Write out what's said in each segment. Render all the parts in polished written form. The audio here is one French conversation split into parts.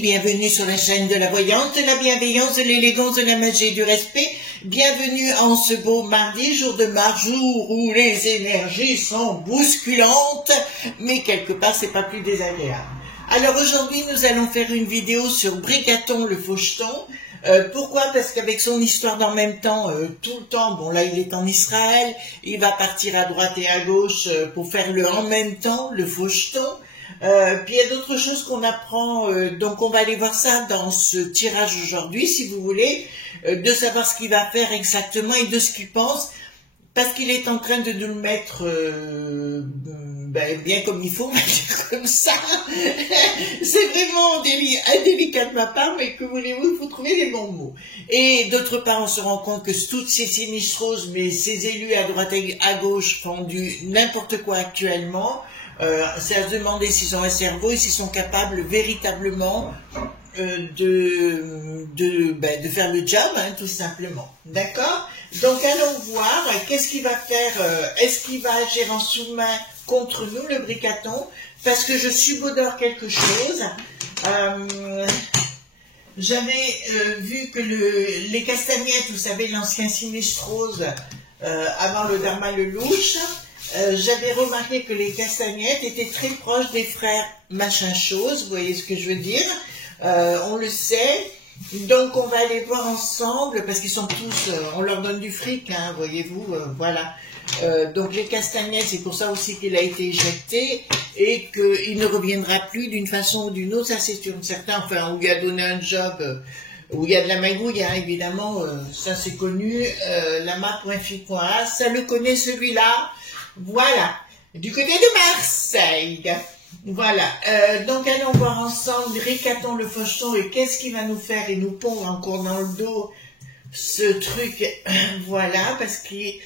bienvenue sur la chaîne de la voyance, de la bienveillance, de l'élégance, de la magie et du respect. Bienvenue en ce beau mardi, jour de mars, jour où les énergies sont bousculantes, mais quelque part c'est pas plus désagréable. Alors aujourd'hui nous allons faire une vidéo sur Bricaton le faucheton. Pourquoi? Parce qu'avec son histoire d'en même temps, tout le temps, bon là il est en Israël, il va partir à droite et à gauche pour faire le en même temps, le faucheton. Puis il y a d'autres choses qu'on apprend, donc on va aller voir ça dans ce tirage aujourd'hui, si vous voulez, de savoir ce qu'il va faire exactement et de ce qu'il pense, parce qu'il est en train de nous le mettre bien comme il faut, on va dire comme ça. C'est vraiment indélicat de ma part, mais que voulez-vous, il faut trouver les bons mots. Et d'autre part, on se rend compte que toutes ces sinistroses, mais ces élus à droite et à gauche font du n'importe quoi actuellement. C'est à se demander s'ils ont un cerveau et s'ils sont capables véritablement de faire le job, hein, tout simplement. D'accord? Donc allons voir qu'est-ce qu'il va faire. Est-ce qu'il va agir en sous-main contre nous, le Bricaton? Parce que je subodore quelque chose. J'avais vu que les castagnettes, vous savez, l'ancien sinistrose, avant le Dharma le louche, j'avais remarqué que les castagnettes étaient très proches des frères machin chose, vous voyez ce que je veux dire, on le sait, donc on va aller voir ensemble, parce qu'ils sont tous, on leur donne du fric, hein, voyez-vous, voilà. Donc les castagnettes, c'est pour ça aussi qu'il a été éjecté, et qu'il ne reviendra plus d'une façon ou d'une autre, ça c'est sûr. Certains, enfin, où il a donné un job, où il y a de la magouille, hein, évidemment, ça c'est connu, lama.fi.a, ça le connaît celui-là. Voilà, du côté de Marseille. Voilà, donc allons voir ensemble Bricaton le faucheton et qu'est-ce qu'il va nous faire et nous pondre encore dans le dos ce truc. Voilà, parce qu'il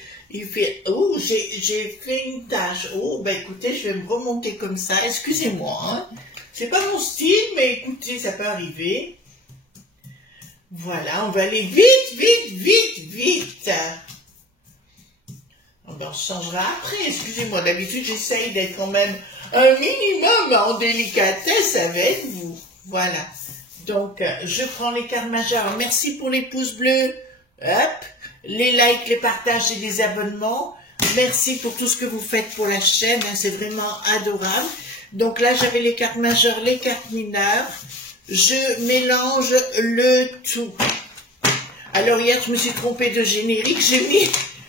fait... Oh, j'ai fait une tâche. Oh, ben écoutez, je vais me remonter comme ça. Excusez-moi, hein. C'est pas mon style, mais écoutez, ça peut arriver. Voilà, on va aller vite, vite, vite, vite. On se changera après, excusez-moi, d'habitude j'essaye d'être quand même un minimum en délicatesse avec vous. Voilà, donc je prends les cartes majeures, merci pour les pouces bleus, hop, les likes, les partages et les abonnements, merci pour tout ce que vous faites pour la chaîne, hein, c'est vraiment adorable. Donc là j'avais les cartes majeures, les cartes mineures, je mélange le tout. Alors hier je me suis trompée de générique, j'ai mis...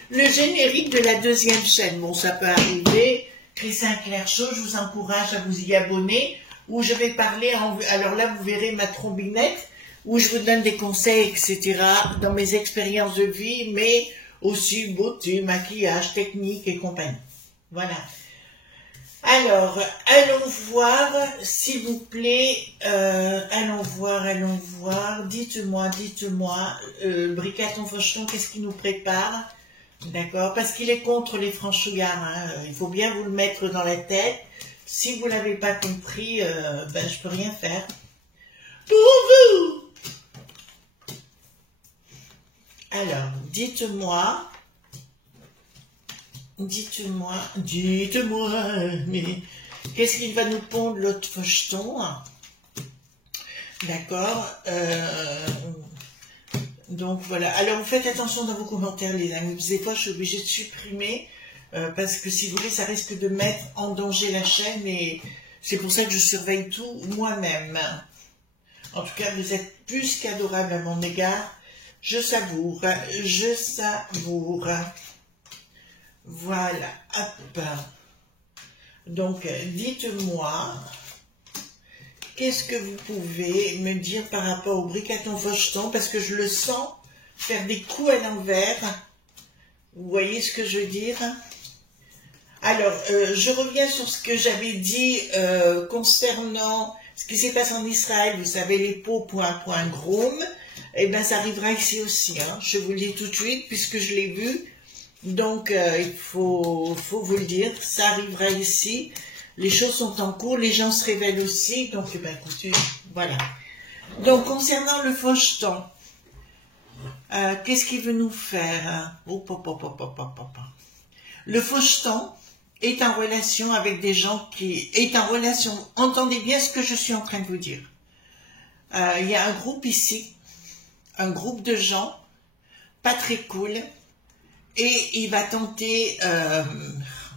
le générique de la deuxième chaîne, bon ça peut arriver, Chris Sinclair Show, je vous encourage à vous y abonner, où je vais parler, alors là vous verrez ma trombinette, où je vous donne des conseils, etc., dans mes expériences de vie, mais aussi beauté, maquillage, technique et compagnie. Voilà. Alors, allons voir, s'il vous plaît, allons voir, dites-moi, Bricaton faucheton, qu'est-ce qu'il nous prépare? D'accord, parce qu'il est contre les franchouillards, hein. Il faut bien vous le mettre dans la tête. Si vous ne l'avez pas compris, je peux rien faire. Pour vous! Alors, dites-moi, mais qu'est-ce qu'il va nous pondre l'autre faucheton? D'accord, donc voilà, alors vous faites attention dans vos commentaires les amis, des fois je suis obligée de supprimer parce que si vous voulez ça risque de mettre en danger la chaîne et c'est pour ça que je surveille tout moi-même. En tout cas vous êtes plus qu'adorable à mon égard, je savoure, voilà, hop. Donc dites-moi, qu'est-ce que vous pouvez me dire par rapport au Bricaton faucheton? Parce que je le sens faire des coups à l'envers. Vous voyez ce que je veux dire? Alors, je reviens sur ce que j'avais dit concernant ce qui s'est passé en Israël. Vous savez, les pots point Grom. Eh bien, ça arrivera ici aussi. Hein. Je vous le dis tout de suite, puisque je l'ai vu. Donc, il faut vous le dire. Ça arrivera ici. Les choses sont en cours, les gens se révèlent aussi, donc écoutez, voilà. Donc concernant le faucheton, qu'est-ce qu'il veut nous faire? Le faucheton est en relation avec des gens qui... est en relation, entendez bien ce que je suis en train de vous dire. il y a un groupe ici, un groupe de gens, pas très cool, et il va tenter,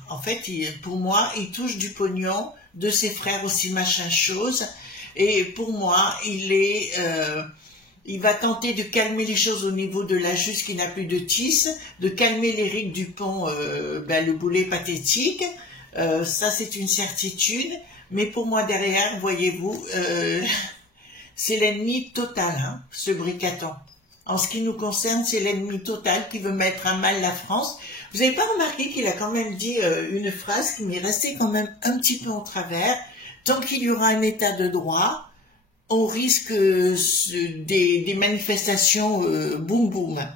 en fait, pour moi, il touche du pognon de ses frères aussi, machin chose, et pour moi, il va tenter de calmer les choses au niveau de la Juste qui n'a plus de tisse, de calmer l'Éric Dupont, le boulet pathétique, ça c'est une certitude, mais pour moi derrière, voyez-vous, c'est l'ennemi total, hein, ce Bricaton. En ce qui nous concerne, c'est l'ennemi total qui veut mettre à mal la France. Vous n'avez pas remarqué qu'il a quand même dit une phrase qui m'est restée quand même un petit peu en travers. Tant qu'il y aura un état de droit, on risque des manifestations boum boum.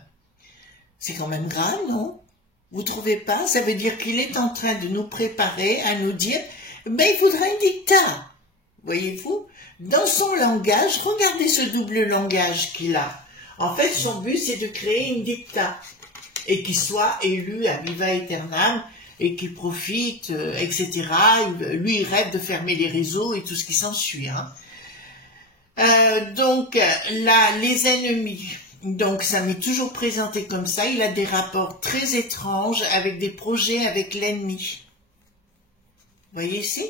C'est quand même grave, non? Vous trouvez pas? Ça veut dire qu'il est en train de nous préparer à nous dire, ben il faudra un dictat. Voyez-vous? Dans son langage, regardez ce double langage qu'il a. En fait, son but, c'est de créer une dictat et qu'il soit élu à viva aeternam et qu'il profite, etc. Lui, il rêve de fermer les réseaux et tout ce qui s'ensuit. Hein. Donc, là, les ennemis, donc ça m'est toujours présenté comme ça. Il a des rapports très étranges avec des projets avec l'ennemi. Voyez ici?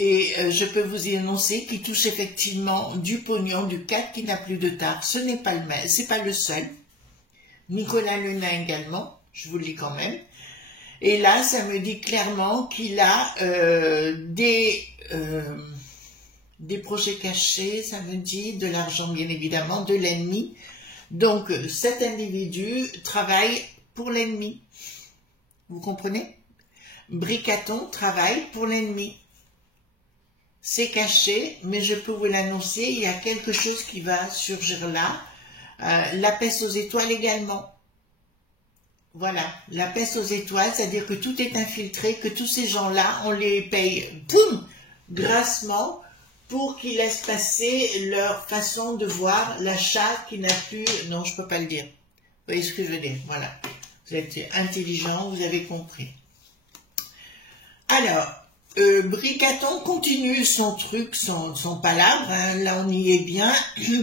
Et je peux vous y annoncer qu'il touche effectivement du pognon, du CAC qui n'a plus de tard. Ce n'est pas le même, c'est pas le seul. Nicolas Lenain également, je vous le dis quand même. Et là, ça me dit clairement qu'il a des projets cachés, ça me dit de l'argent bien évidemment, de l'ennemi. Donc cet individu travaille pour l'ennemi. Vous comprenez? Bricaton travaille pour l'ennemi. C'est caché, mais je peux vous l'annoncer, il y a quelque chose qui va surgir là. La peste aux étoiles également. Voilà, la peste aux étoiles, c'est-à-dire que tout est infiltré, que tous ces gens-là, on les paye, boum, grassement, pour qu'ils laissent passer leur façon de voir l'achat qui n'a plus... Non, je ne peux pas le dire. Vous voyez ce que je veux dire? Voilà. Vous êtes intelligent, vous avez compris. Alors, Bricaton continue son truc, son palabre, hein, là on y est bien,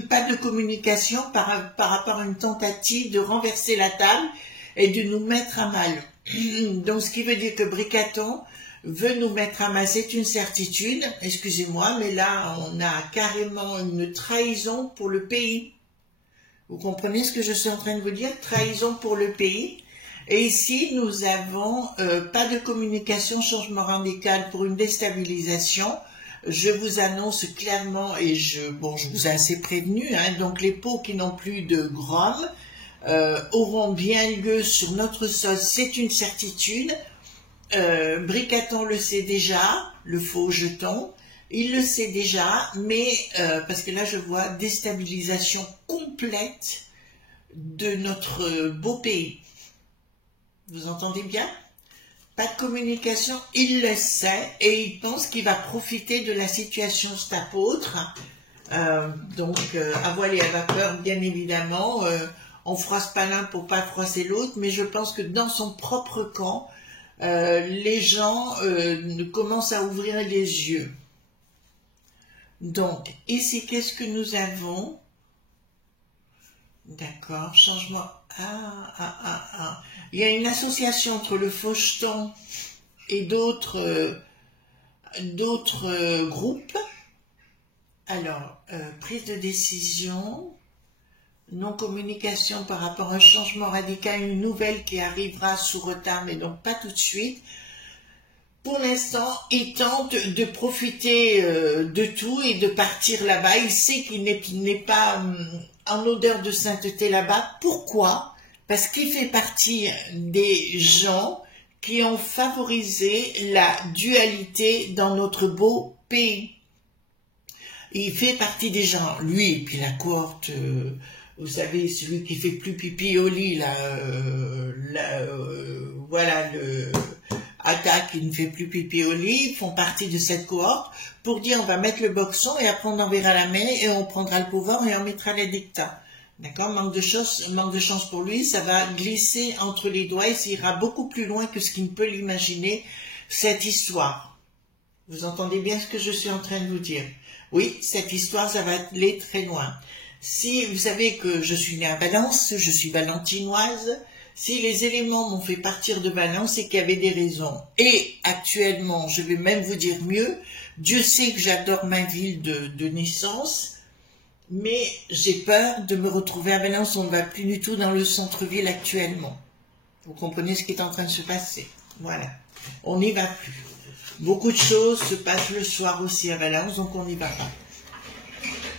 pas de communication par rapport à une tentative de renverser la table et de nous mettre à mal. Donc ce qui veut dire que Bricaton veut nous mettre à mal, c'est une certitude, excusez-moi, mais là on a carrément une trahison pour le pays. Vous comprenez ce que je suis en train de vous dire? Trahison pour le pays. Et ici, nous avons pas de communication, changement radical pour une déstabilisation. Je vous annonce clairement, et je vous ai assez prévenu, hein, donc les pots qui n'ont plus de Grom auront bien lieu sur notre sol, c'est une certitude. Bricaton le sait déjà, le faux jeton, il le sait déjà, mais parce que là je vois déstabilisation complète de notre beau pays. Vous entendez bien? Pas de communication, il le sait et il pense qu'il va profiter de la situation cet apôtre. Donc, à voile et à vapeur, bien évidemment, on froisse pas l'un pour pas froisser l'autre, mais je pense que dans son propre camp, les gens commencent à ouvrir les yeux. Donc, ici, qu'est-ce que nous avons? D'accord, changement. Il y a une association entre le faucheton et d'autres groupes. Alors, prise de décision, non-communication par rapport à un changement radical, une nouvelle qui arrivera sous retard, mais donc pas tout de suite. Pour l'instant, il tente de profiter de tout et de partir là-bas. Il sait qu'il n'est pas en odeur de sainteté là-bas. Pourquoi? Parce qu'il fait partie des gens qui ont favorisé la dualité dans notre beau pays. Il fait partie des gens, lui, et puis la cohorte, vous savez, celui qui fait plus pipi au lit, là, voilà, le attaque qui ne fait plus pipi au lit, font partie de cette cohorte pour dire on va mettre le boxon et après on enverra la main et on prendra le pouvoir et on mettra les dictats. D'accord, manque de chance pour lui, ça va glisser entre les doigts et ça ira beaucoup plus loin que ce qu'il ne peut l'imaginer, cette histoire. Vous entendez bien ce que je suis en train de vous dire? Oui, cette histoire, ça va aller très loin. Si vous savez que je suis née à Valence, je suis valentinoise, si les éléments m'ont fait partir de Valence, c'est qu'il y avait des raisons. Et actuellement, je vais même vous dire mieux, Dieu sait que j'adore ma ville de naissance, mais j'ai peur de me retrouver à Valence. On ne va plus du tout dans le centre-ville actuellement. Vous comprenez ce qui est en train de se passer. Voilà. On n'y va plus. Beaucoup de choses se passent le soir aussi à Valence, donc on n'y va pas.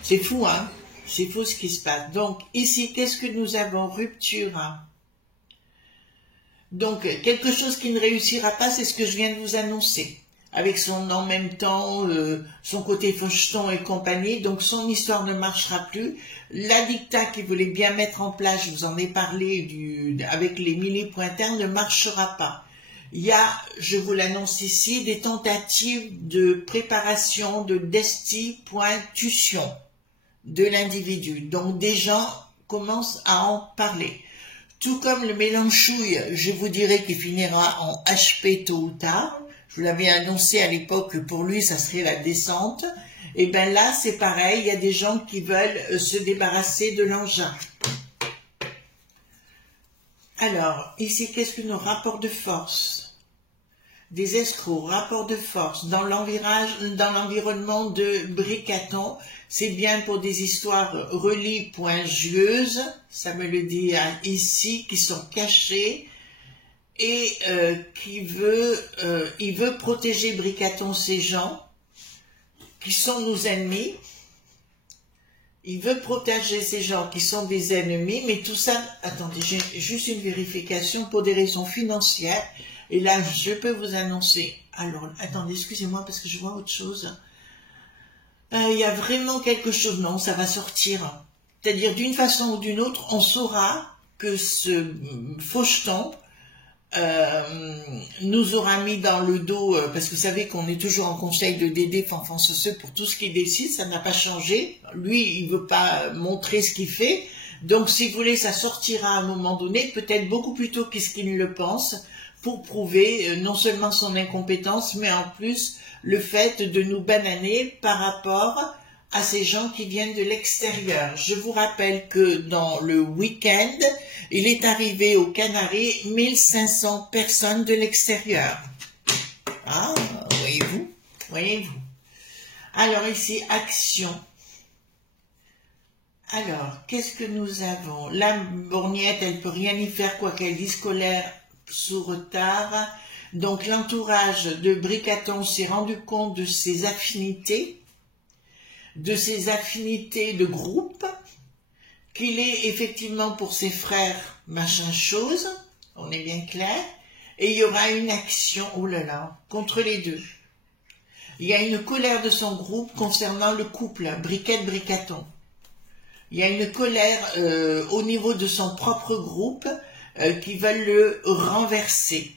C'est fou, hein? C'est fou ce qui se passe. Donc, ici, qu'est-ce que nous avons? Rupture. Hein? Donc, quelque chose qui ne réussira pas, c'est ce que je viens de vous annoncer. Avec son en même temps, son côté faucheton et compagnie, donc son histoire ne marchera plus. La dicta qu'il voulait bien mettre en place, je vous en ai parlé, avec les millipointaires, ne marchera pas. Il y a, je vous l'annonce ici, des tentatives de préparation de destitution de l'individu. Donc des gens commencent à en parler. Tout comme le mélanchouille, je vous dirais qu'il finira en HP tôt ou tard. Je vous l'avais annoncé à l'époque que pour lui, ça serait la descente. Et bien là, c'est pareil, il y a des gens qui veulent se débarrasser de l'engin. Alors, ici, qu'est-ce que nos rapports de force? Des escrocs, rapports de force. Dans l'environnement de Bricaton, c'est bien pour des histoires relies pointueuses, ça me le dit ici, qui sont cachées, et il veut protéger Bricaton, ces gens, qui sont nos ennemis. Il veut protéger ces gens qui sont des ennemis, mais tout ça, attendez, j'ai juste une vérification pour des raisons financières. Et là, je peux vous annoncer. Alors, attendez, excusez-moi parce que je vois autre chose. Il y a vraiment quelque chose. Non, ça va sortir. C'est-à-dire, d'une façon ou d'une autre, on saura que ce faucheton nous aura mis dans le dos, parce que vous savez qu'on est toujours en conseil de Dédé Fanfan Sauceux pour tout ce qu'il décide, ça n'a pas changé. Lui, il veut pas montrer ce qu'il fait. Donc, si vous voulez, ça sortira à un moment donné, peut-être beaucoup plus tôt qu'il ne le pense, pour prouver non seulement son incompétence, mais en plus le fait de nous bananer par rapport à ces gens qui viennent de l'extérieur. Je vous rappelle que dans le week-end, il est arrivé aux Canaries 1500 personnes de l'extérieur. Ah, voyez-vous, voyez-vous. Alors ici, action. Alors, qu'est-ce que nous avons? La borgnette, elle peut rien y faire, quoi qu'elle dise, scolaire sous retard. Donc l'entourage de Bricaton s'est rendu compte de ses affinités de groupe, qu'il est effectivement pour ses frères machin chose, on est bien clair, et il y aura une action, oh là là, contre les deux. Il y a une colère de son groupe concernant le couple, Briquette-Bricaton. Il y a une colère au niveau de son propre groupe qui veulent le renverser.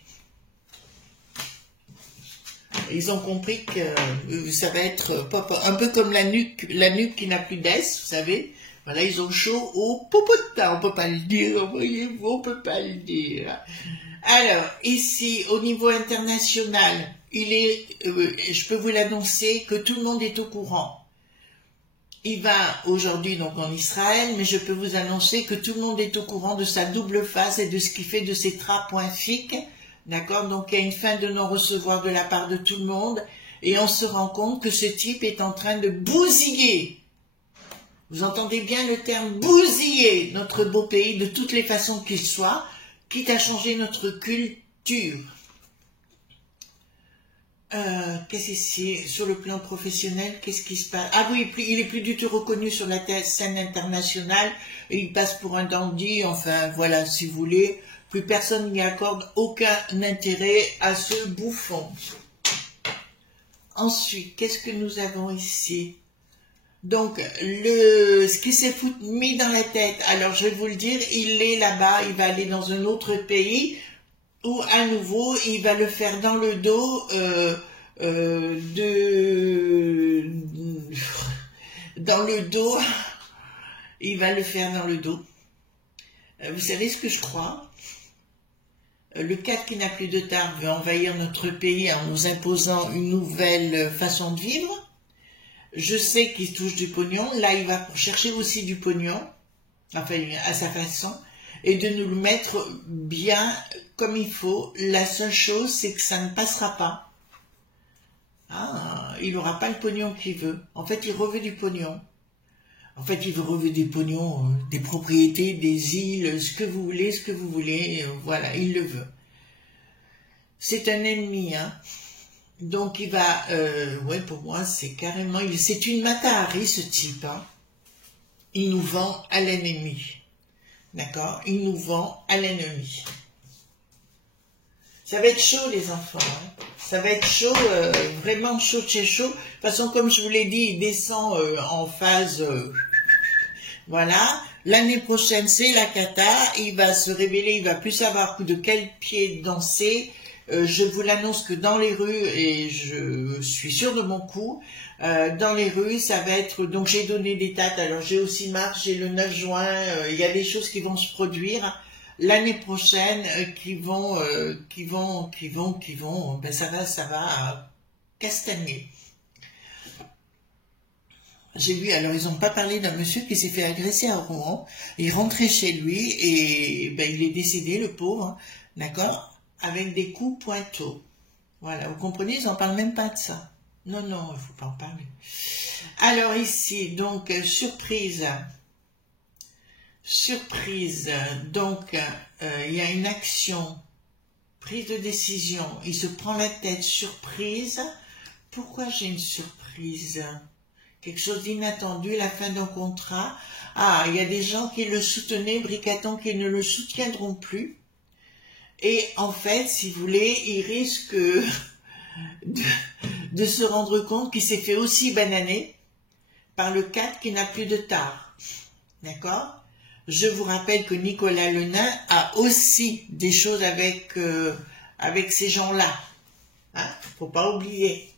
Ils ont compris que ça va être un peu comme la nuque qui n'a plus d'aisse, vous savez. Voilà, ils ont chaud au popotin, on peut pas le dire, voyez-vous, on peut pas le dire. Alors, ici, au niveau international, je peux vous l'annoncer que tout le monde est au courant. Il va aujourd'hui donc en Israël, mais je peux vous annoncer que tout le monde est au courant de sa double face et de ce qu'il fait de ses trapoinfiques. D'accord? Donc il y a une fin de non-recevoir de la part de tout le monde, et on se rend compte que ce type est en train de bousiller. Vous entendez bien le terme bousiller notre beau pays de toutes les façons qu'il soit, quitte à changer notre culture. Qu'est-ce ici, sur le plan professionnel, qu'est-ce qui se passe? Ah oui, il est plus du tout reconnu sur la scène internationale, il passe pour un dandy, enfin voilà, si vous voulez, plus personne n'y accorde aucun intérêt à ce bouffon. Ensuite, qu'est-ce que nous avons ici? Donc, ce qui s'est mis dans la tête, alors je vais vous le dire, il est là-bas, il va aller dans un autre pays, où à nouveau il va le faire dans le dos il va le faire dans le dos. Vous savez ce que je crois? Le 4 qui n'a plus de tard veut envahir notre pays en nous imposant une nouvelle façon de vivre. Je sais qu'il touche du pognon. Là, il va chercher aussi du pognon, enfin, à sa façon, et de nous le mettre bien comme il faut. La seule chose, c'est que ça ne passera pas. Ah, il n'aura pas le pognon qu'il veut. En fait, il reveut du pognon. En fait, il veut des pognons, des propriétés, des îles, ce que vous voulez, voilà, il le veut. C'est un ennemi, hein. Donc il va, ouais, pour moi, c'est carrément, c'est une Matahari, ce type, hein. Il nous vend à l'ennemi. D'accord? Il nous vend à l'ennemi. Ça va être chaud, les enfants, hein. Ça va être chaud, vraiment chaud de chez chaud. De toute façon, comme je vous l'ai dit, il descend en phase... voilà. L'année prochaine, c'est la cata. Il va se révéler, il va plus savoir de quel pied danser. Je vous l'annonce que dans les rues, et je suis sûre de mon coup, dans les rues, ça va être... Donc, j'ai donné des dates. Alors, j'ai aussi mars, j'ai le 9 juin. Il y a des choses qui vont se produire l'année prochaine qui vont, ben ça va castagner. J'ai vu, alors ils n'ont pas parlé d'un monsieur qui s'est fait agresser à Rouen. Il rentrait chez lui et ben, il est décédé, le pauvre, hein, d'accord, avec des coups pointaux. Voilà, vous comprenez, ils n'en parlent même pas de ça. Non, non, il ne faut pas en parler. Alors ici, donc, surprise. Surprise, donc il y a une action, prise de décision, il se prend la tête, surprise. Pourquoi j'ai une surprise? Quelque chose d'inattendu, la fin d'un contrat. Ah, il y a des gens qui le soutenaient, Bricaton, qui ne le soutiendront plus. Et en fait, si vous voulez, il risque de se rendre compte qu'il s'est fait aussi bananer par le 4 qui n'a plus de tard. D'accord? Je vous rappelle que Nicolas Lenain a aussi des choses avec ces gens-là. Hein? Faut pas oublier.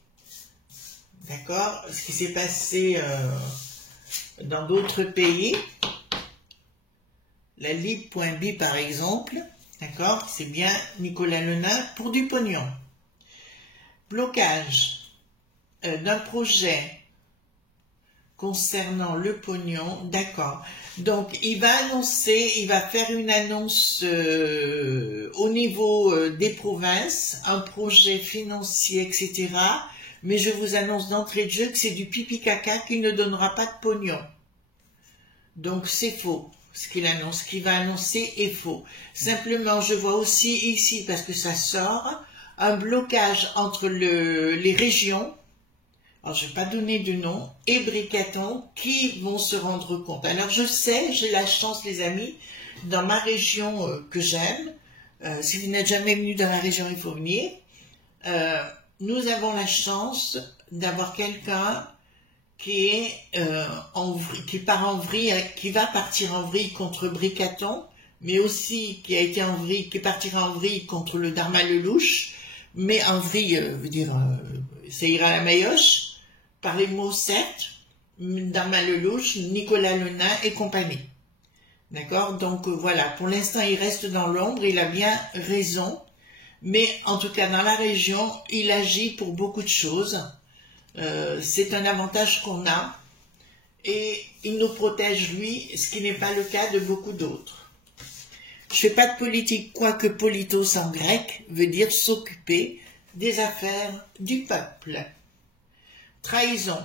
D'accord? Ce qui s'est passé dans d'autres pays. La Lib.B par exemple. D'accord? C'est bien Nicolas Lenain pour du pognon. Blocage d'un projet concernant le pognon, d'accord. Donc, il va annoncer, il va faire une annonce au niveau des provinces, un projet financier, etc. Mais je vous annonce d'entrée de jeu que c'est du pipi caca qui ne donnera pas de pognon. Donc, c'est faux. Ce qu'il annonce, ce qu'il va annoncer est faux. Simplement, je vois aussi ici, parce que ça sort, un blocage entre les régions. Alors, je ne vais pas donner de nom, et Bricaton, qui vont se rendre compte. Alors, je sais, j'ai la chance, les amis, dans ma région que j'aime, si vous n'êtes jamais venu dans la région, il faut venir, nous avons la chance d'avoir quelqu'un qui est qui part en vrille, qui va partir en vrille contre Bricaton, mais aussi qui a été en vrille, qui partira en vrille contre le Dharma Lelouch, mais en vrille, veut dire, ça ira à la maillotche, par les mots certes, Dharma Lelouch, Nicolas Lenain et compagnie. D'accord? Donc voilà, pour l'instant il reste dans l'ombre, il a bien raison, mais en tout cas dans la région, il agit pour beaucoup de choses. C'est un avantage qu'on a, et il nous protège lui, ce qui n'est pas le cas de beaucoup d'autres. Je fais pas de politique, quoique politos en grec veut dire s'occuper des affaires du peuple. Trahison.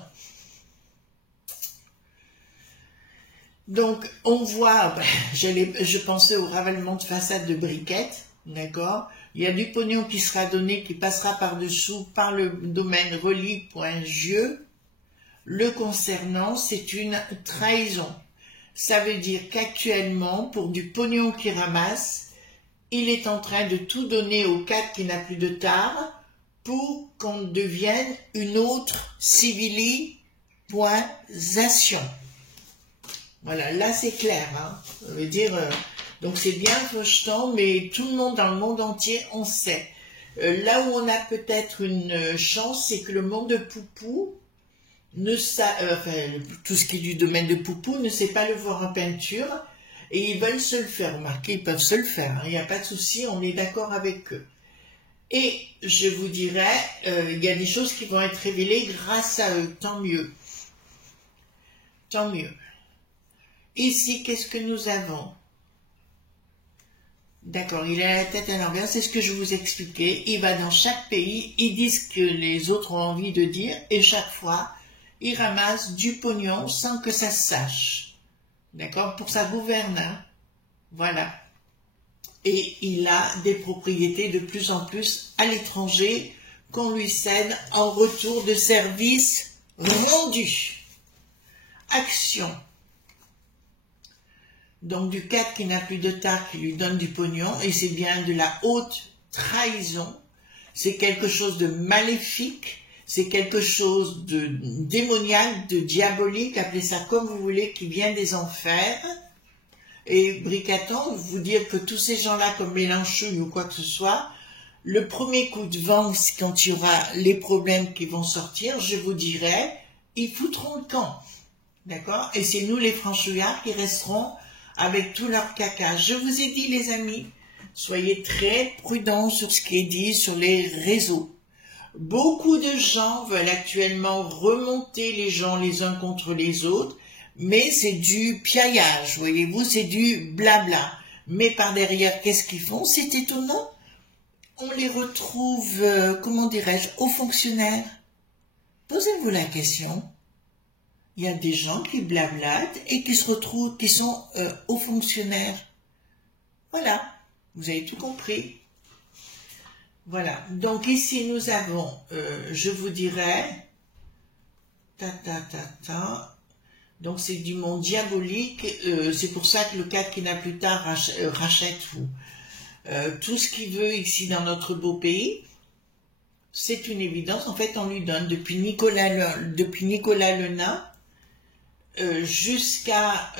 Donc, on voit, je pensais au ravalement de façade de briquettes, d'accord? Il y a du pognon qui sera donné, qui passera par-dessous par le domaine relie.jeu. Le concernant, c'est une trahison. Ça veut dire qu'actuellement, pour du pognon qu'il ramasse, il est en train de tout donner au 4 qui n'a plus de tard, pour qu'on devienne une autre civilisation. Voilà, là c'est clair, hein. Ça veut dire, donc c'est bien Faucheton, mais tout le monde dans le monde entier, on sait. Là où on a peut-être une chance, c'est que le monde de Poupou, enfin, tout ce qui est du domaine de Poupou, ne sait pas le voir en peinture, Et ils veulent se le faire remarquer, ils peuvent se le faire, il n'y a pas de souci, on est d'accord avec eux. Et je vous dirais, il y a des choses qui vont être révélées grâce à eux, tant mieux. Tant mieux. Ici, qu'est-ce que nous avons? D'accord, il a la tête à l'envers, c'est ce que je vous expliquais. Il va dans chaque pays, il dit ce que les autres ont envie de dire, et chaque fois, il ramasse du pognon sans que ça se sache. D'accord, pour sa gouverne, hein. Voilà. Et il a des propriétés de plus en plus à l'étranger qu'on lui cède en retour de services rendus. Action. Donc du 4 qui n'a plus de tard qui lui donne du pognon, et c'est bien de la haute trahison, c'est quelque chose de maléfique, c'est quelque chose de démoniaque, de diabolique, appelez ça comme vous voulez, qui vient des enfers. Et Bricaton, vous dire que tous ces gens-là, comme Mélenchon ou quoi que ce soit, le premier coup de vent, quand il y aura les problèmes qui vont sortir, je vous dirai, ils foutront le camp. D'accord? Et c'est nous les franchouillards qui resterons avec tout leur caca. Je vous ai dit, les amis, soyez très prudents sur ce qui est dit sur les réseaux. Beaucoup de gens veulent actuellement remonter les gens les uns contre les autres, mais c'est du piaillage, voyez-vous, c'est du blabla. Mais par derrière, qu'est-ce qu'ils font? C'est étonnant. On les retrouve, comment dirais-je, aux fonctionnaires. Posez-vous la question. Il y a des gens qui blablatent et qui se retrouvent, qui sont hauts fonctionnaires. Voilà, vous avez tout compris. Voilà, donc ici nous avons, je vous dirais, donc c'est du monde diabolique, c'est pour ça que le 4 qui n'a plus tard rachète tout ce qu'il veut ici dans notre beau pays. C'est une évidence, en fait on lui donne depuis Nicolas Le Nain jusqu'à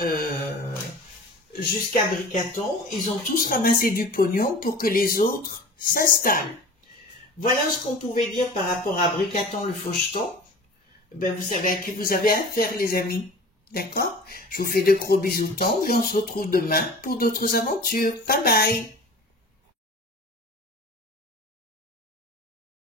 Bricaton, ils ont tous ramassé du pognon pour que les autres s'installent. Voilà ce qu'on pouvait dire par rapport à Bricaton le Faucheton. Ben, vous savez à qui vous avez affaire, les amis. D'accord? Je vous fais de gros bisous tendres et on se retrouve demain pour d'autres aventures. Bye bye!